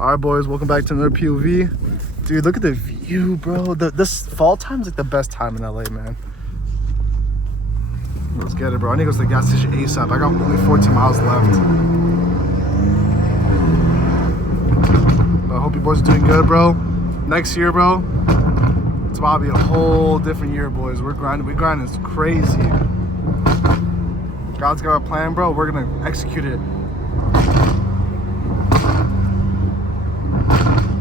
All right, boys, welcome back to another POV. Dude, look at the view, bro. This fall time's like the best time in LA, man. Let's get it, bro. I need to go to the gas station ASAP. I got only 14 miles left. But I hope you boys are doing good, bro. Next year, bro, it's about to be a whole different year, boys. We're grinding. We grinding. It's crazy. God's got a plan, bro. We're gonna execute it.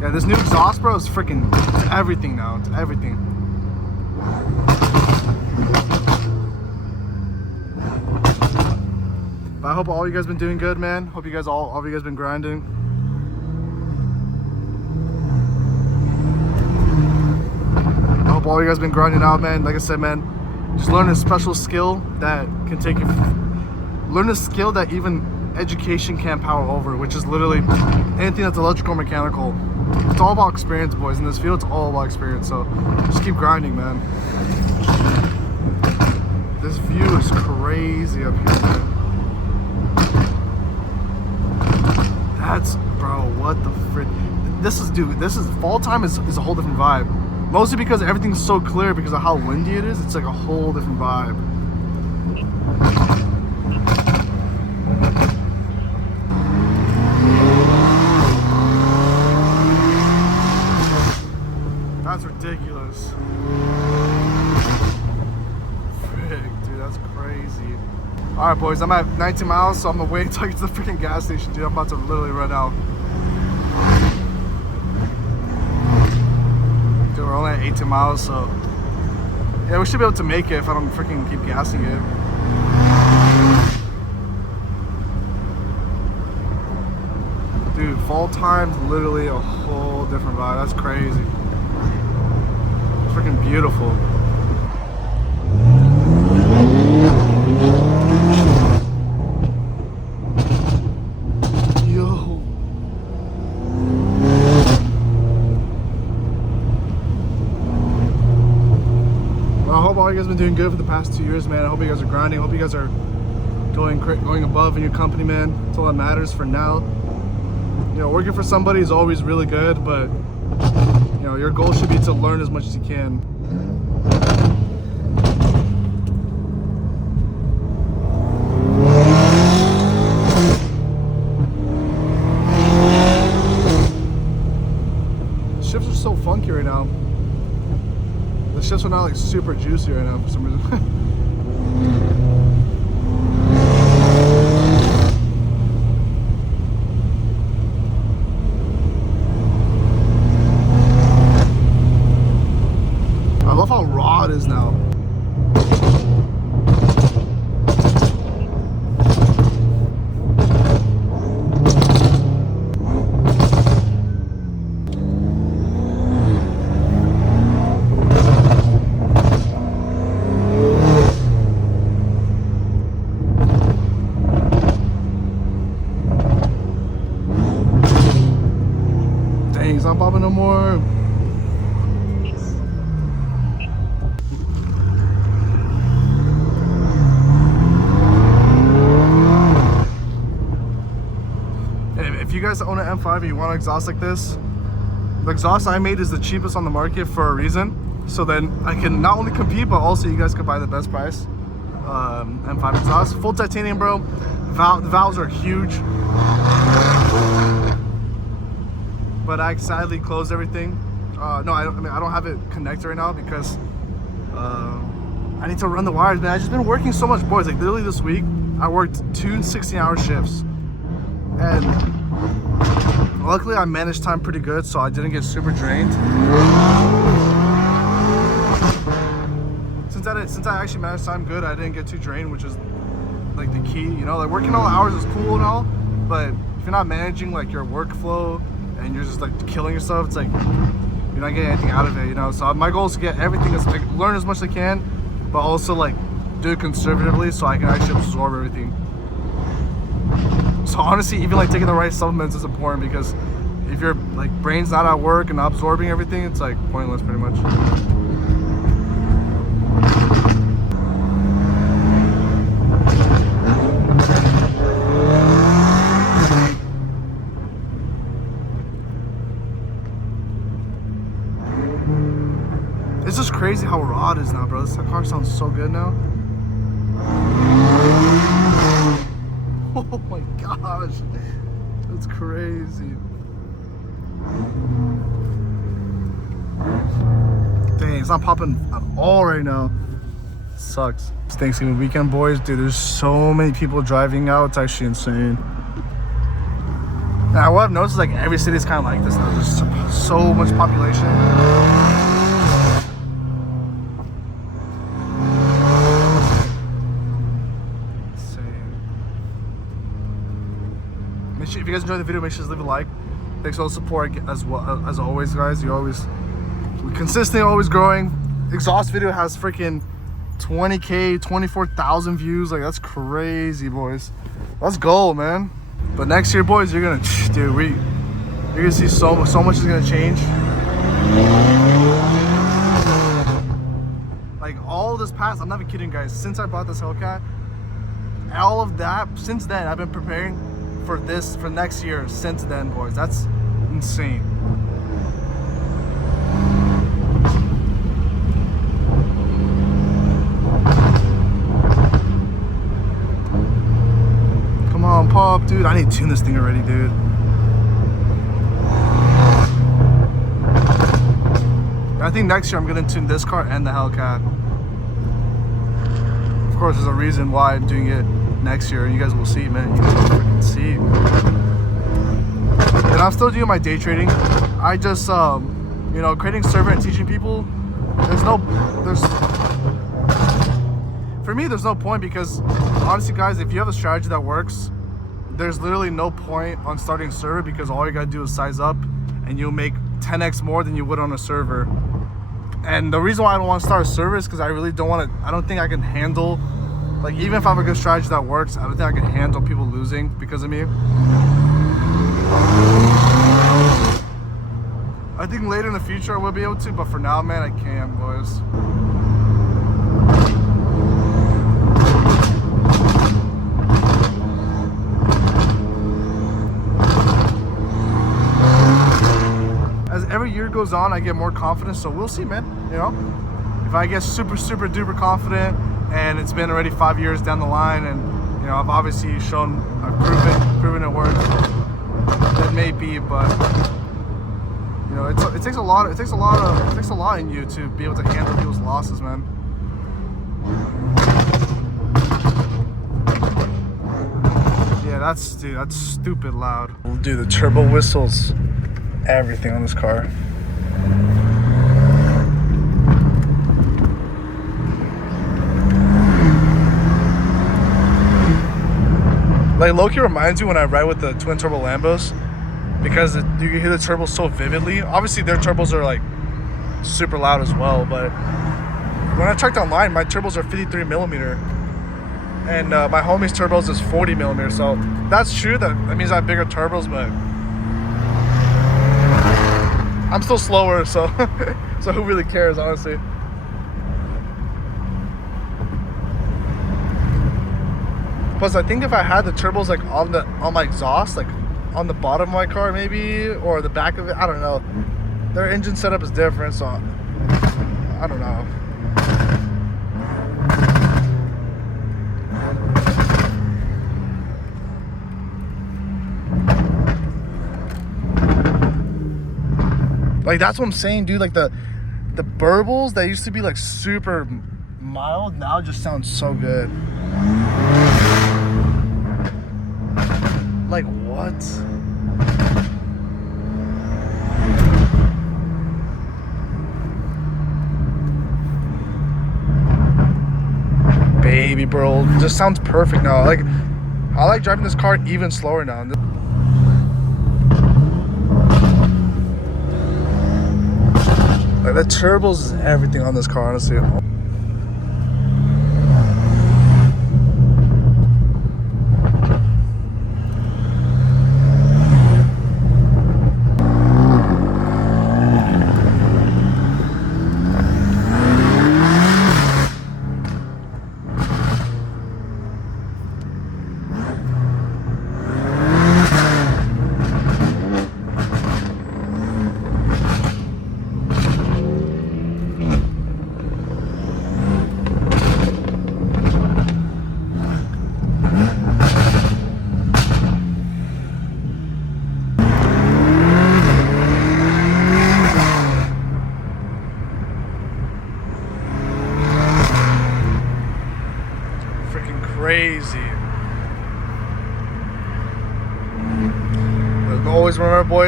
Yeah, this new exhaust, bro, is freaking everything now. It's everything. But I hope all you guys been doing good, man. Hope you guys all of you guys been grinding. I hope all you guys been grinding out, man. Like I said, man, just learn a special skill that can take you. Learn a skill that even education can't power over, which is literally anything that's electrical or mechanical. It's all about experience, boys. In this field, it's all about experience. So just keep grinding, man. This view is crazy up here, man. That's, bro, what the frick? This is, dude, this is, fall time is a whole different vibe. Mostly because everything's so clear because of how windy it is. It's like a whole different vibe. That's ridiculous. Frick, dude, that's crazy. Alright, boys, I'm at 19 miles, so I'm gonna wait until I get to the freaking gas station, dude. I'm about to literally run out. Dude, we're only at 18 miles, so yeah, we should be able to make it if I don't freaking keep gassing it. Dude, fall time's literally a whole different vibe. That's crazy. Freaking beautiful. Yo. Well, I hope all you guys been doing good for the past 2 years, man. I hope you guys are grinding. I hope you guys are going above in your company, man. That's all that matters for now. You know, working for somebody is always really good, but you know, your goal should be to learn as much as you can. The shifts are so funky right now. The shifts are not like super juicy right now for some reason. I love how raw it is now. Dang, it's not popping no more. If you guys own an M5 and you want an exhaust like this, the exhaust I made is the cheapest on the market for a reason. So then I can not only compete, but also you guys can buy the best price M5 exhaust. Full titanium, bro. The valves are huge. But I sadly closed everything. No, I don't have it connected right now because I need to run the wires, man. I've just been working so much, boys. Like literally this week, I worked 2 16-hour shifts. And luckily I managed time pretty good, so I didn't get super drained. Since I actually managed time good, I didn't get too drained, which is like the key, you know. Like working all the hours is cool and all, but if you're not managing like your workflow and you're just like killing yourself, it's like you're not getting anything out of it, you know. So my goal is to get everything, like learn as much as I can, but also like do it conservatively so I can actually absorb everything. So honestly, even like taking the right supplements is important, because if your like brain's not at work and not absorbing everything, it's like pointless pretty much. It's just crazy how raw it is now, bro. This car sounds so good now. Oh my gosh. That's crazy. Dang, it's not popping at all right now. Sucks. It's Thanksgiving weekend, boys. Dude, there's so many people driving out. It's actually insane. Now, what I've noticed is like every city is kind of like this now. There's so much population. If you guys enjoyed the video, make sure to leave a like. Thanks for all the support as well as always, guys. We're consistently always growing. Exhaust video has freaking 20K, 24,000 views. Like, that's crazy, boys. Let's go, man. But next year, boys, you're gonna, dude, you're gonna see so much is gonna change. Like all this past, I'm not even kidding, guys. Since I bought this Hellcat, all of that, since then, I've been preparing for next year. Since then, boys, that's insane. Come on, pop, dude. I need to tune this thing already, dude. I think next year I'm gonna tune this car and the Hellcat. Of course, there's a reason why I'm doing it next year, and you guys will see, man. You guys will freaking see. And I'm still doing my day trading. I just, you know, creating server and teaching people. For me, there's no point, because honestly, guys, if you have a strategy that works, there's literally no point on starting a server, because all you gotta do is size up, and you'll make 10x more than you would on a server. And the reason why I don't want to start a server is because I really don't want to. I don't think I can handle. Like, even if I have a good strategy that works, I don't think I can handle people losing because of me. I think later in the future I will be able to, but for now, man, I can't, boys. As every year goes on, I get more confident, so we'll see, man. You know, if I get super duper confident, and it's been already 5 years down the line, and you know, I've obviously I've proven it works. It may be, but you know, it takes a lot in you to be able to handle people's losses, man. Yeah, that's stupid loud. We'll do the turbo whistles, everything on this car. Like, low-key reminds you when I ride with the twin turbo Lambos, because you can hear the turbos so vividly. Obviously their turbos are like super loud as well, but when I checked online, my turbos are 53 millimeter, and my homie's turbos is 40 millimeter. So that's true, that means I have bigger turbos, but I'm still slower, so so who really cares, honestly. Plus, I think if I had the turbos like on my exhaust, like on the bottom of my car maybe, or the back of it, I don't know. Their engine setup is different, so I don't know. Like, that's what I'm saying, dude. Like the burbles that used to be like super mild now just sound so good. Like, what? Baby, bro, just sounds perfect now. Like, I like driving this car even slower now. Like, the turbos is everything on this car, honestly.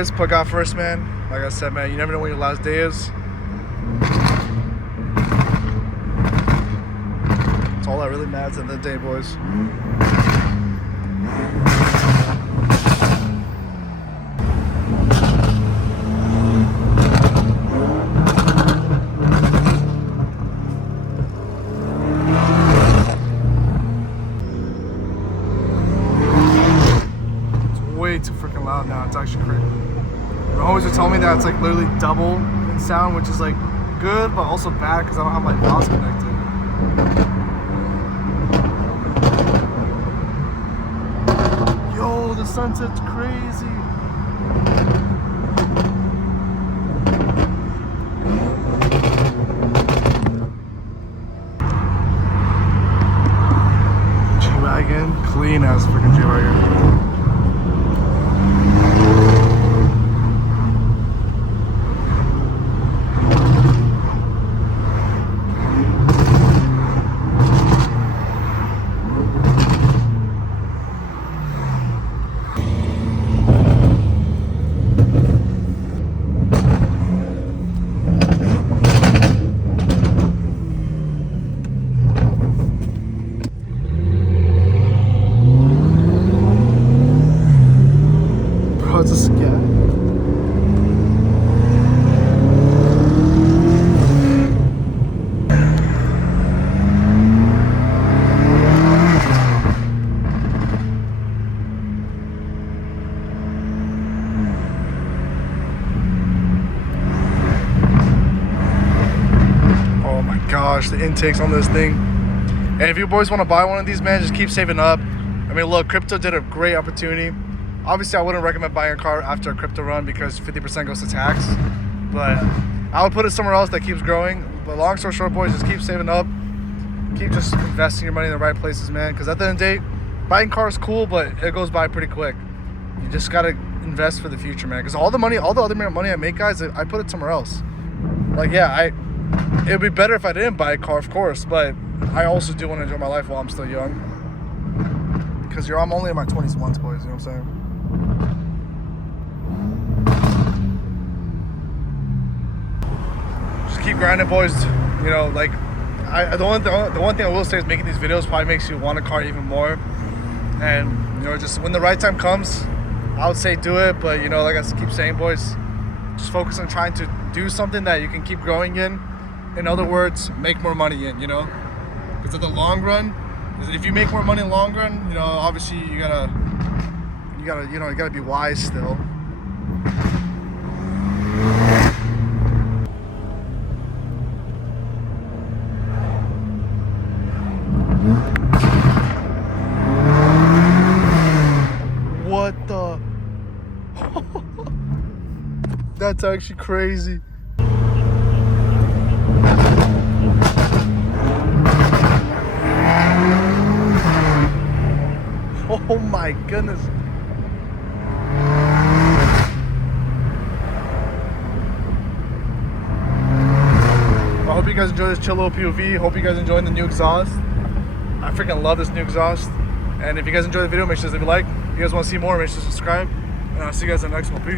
boys. Put God first, man. Like I said, man, you never know when your last day is. It's all that really matters at the end of the day, boys. Way too freaking loud now. It's actually crazy. My homies are telling me that it's like literally double in sound, which is like good, but also bad because I don't have my valves connected. Yo, the sunset's crazy. G-Wagon, clean as freaking G-Wagon. It's a scat. Oh my gosh, the intakes on this thing. And if you boys want to buy one of these, man, just keep saving up. I mean, look, crypto did a great opportunity. Obviously, I wouldn't recommend buying a car after a crypto run because 50% goes to tax. But I would put it somewhere else that keeps growing. But long story short, boys, just keep saving up. Keep just investing your money in the right places, man. Because at the end of the day, buying cars is cool, but it goes by pretty quick. You just got to invest for the future, man. Because all the money, all the other money I make, guys, I put it somewhere else. Like, yeah, it would be better if I didn't buy a car, of course. But I also do want to enjoy my life while I'm still young. Because I'm only in my 20s once, boys. You know what I'm saying? Keep grinding, boys. You know, like the one thing I will say is making these videos probably makes you want a car even more. And you know, just when the right time comes, I would say do it. But you know, like I keep saying, boys, just focus on trying to do something that you can keep growing in. In other words, make more money in. You know, because in the long run, if you make more money in the long run, you know, obviously you gotta be wise still. What the? That's actually crazy. Oh my goodness. I hope you guys enjoy this chill little POV. Hope you guys enjoying the new exhaust. I freaking love this new exhaust. And if you guys enjoyed the video, make sure to leave a like. If you guys want to see more, make sure to subscribe. And I'll see you guys in the next one. Peace.